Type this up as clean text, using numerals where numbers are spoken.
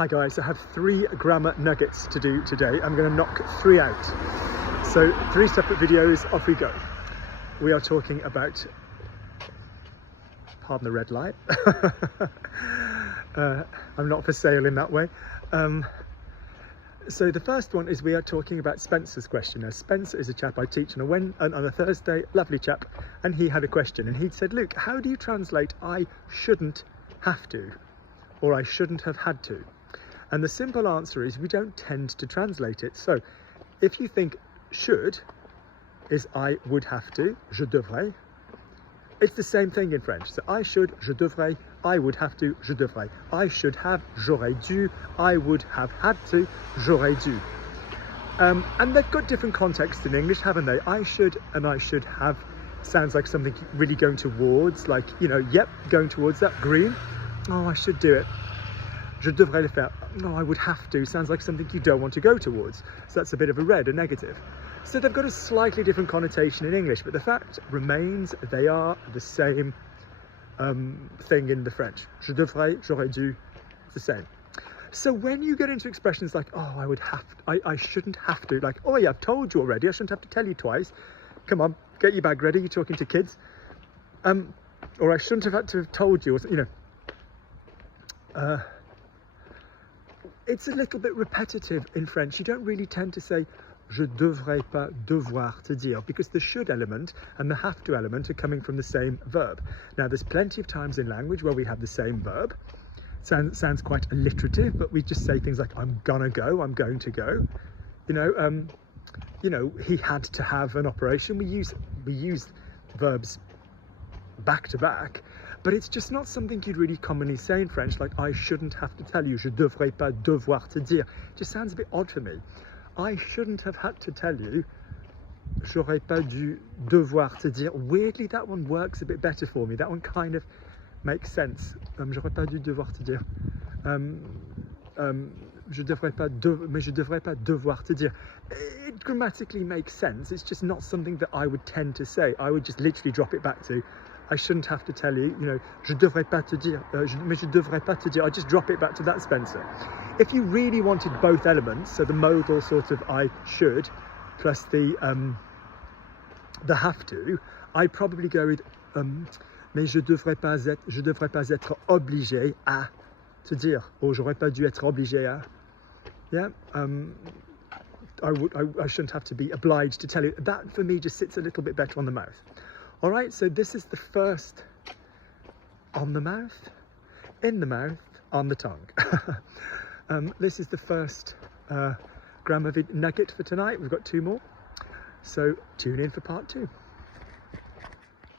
Hi guys, I have 3 grammar nuggets to do today. I'm going to knock 3 out. So 3 separate videos, off we go. We are talking about, pardon the red light, I'm not for sale in that way. So the first one is we are talking about Spencer's question. Now Spencer is a chap I teach on a Thursday, lovely chap, and he had a question and he'd said, Luke, how do you translate I shouldn't have to, or I shouldn't have had to? And the simple answer is we don't tend to translate it. So if you think should is I would have to, je devrais, it's the same thing in French. So I should, je devrais, I would have to, je devrais. I should have, j'aurais dû, I would have had to, j'aurais dû. And they've got different contexts in English, haven't they? I should and I should have sounds like something really going towards, like, you know, yep, going towards that, green. Oh, I should do it. Je devrais le faire. No, I would have to. Sounds like something you don't want to go towards. So that's a bit of a red, a negative. So they've got a slightly different connotation in English, but the fact remains they are the same thing in the French. Je devrais, j'aurais dû, it's the same. So when you get into expressions like, oh, I would have to, I shouldn't have to, like, oh yeah, I've told you already, I shouldn't have to tell you twice. Come on, get your bag ready, you're talking to kids. Or I shouldn't have had to have told you, or, you know. It's a little bit repetitive in French. You don't really tend to say je devrais pas devoir te dire, because the should element and the have to element are coming from the same verb. Now there's plenty of times in language where we have the same verb. Sounds quite alliterative, but we just say things like I'm gonna go, I'm going to go. You know, he had to have an operation. We use verbs back to back, but it's just not something you'd really commonly say in French, like I shouldn't have to tell you, je devrais pas devoir te dire. It just sounds a bit odd for me. I shouldn't have had to tell you, j'aurais pas dû devoir te dire. Weirdly, that one works a bit better for me. That one kind of makes sense. J'aurais pas dû devoir te dire. Je devrais pas mais je devrais pas devoir te dire. It grammatically makes sense. It's just not something that I would tend to say. I would just literally drop it back to, I shouldn't have to tell you, you know, je devrais pas te dire, mais je devrais pas te dire. I just drop it back to that, Spencer. If you really wanted both elements, so the modal sort of I should, plus the have to, I'd probably go with, mais je devrais pas être obligé à te dire, or j'aurais pas dû être obligé à. Yeah, I shouldn't have to be obliged to tell you. That for me just sits a little bit better on the mouth. All right, so this is the first on the mouth, in the mouth, on the tongue. This is the first grammar nugget for tonight. We've got 2 more, so tune in for part 2.